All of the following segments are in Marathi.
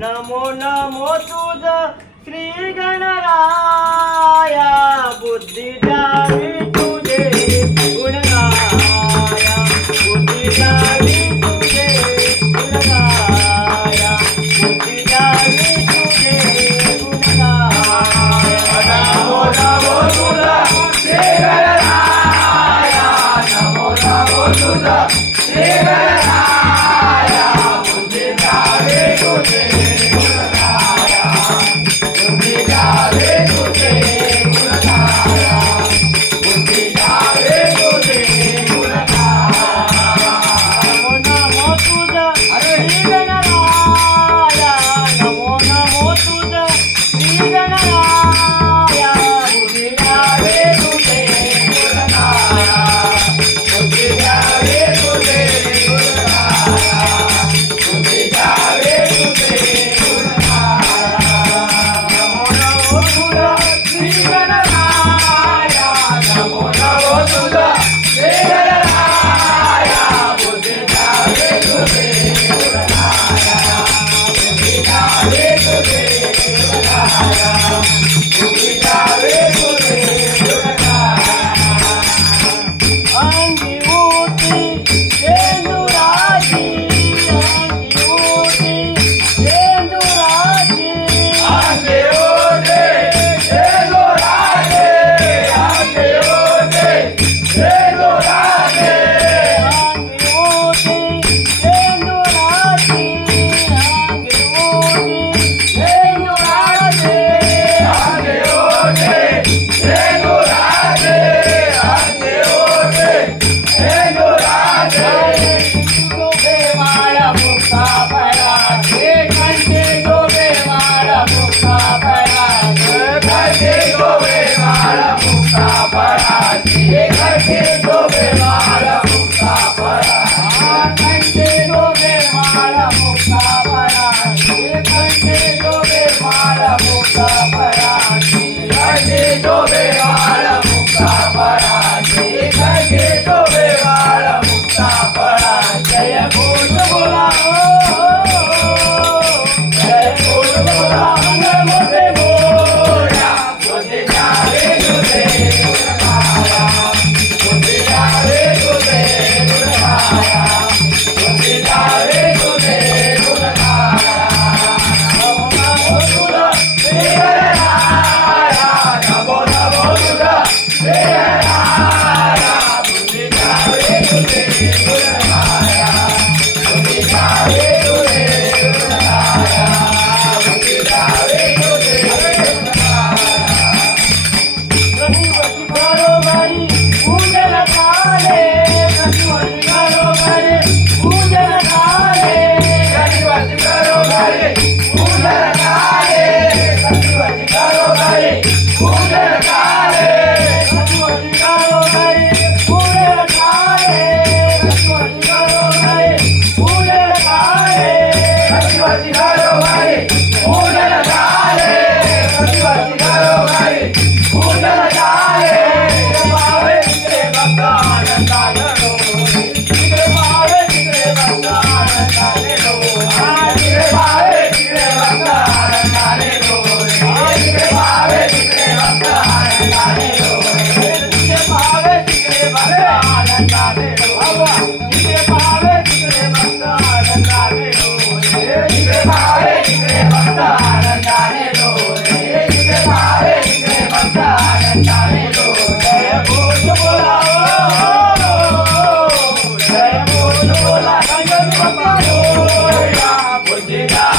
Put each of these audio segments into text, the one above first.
नमो नमो तुझ श्री गणराया बुद्धी द्यावी तुझे गुणगाया बुद्धी 穿 Gracias.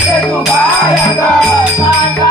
असे तू बालक भक्तांचा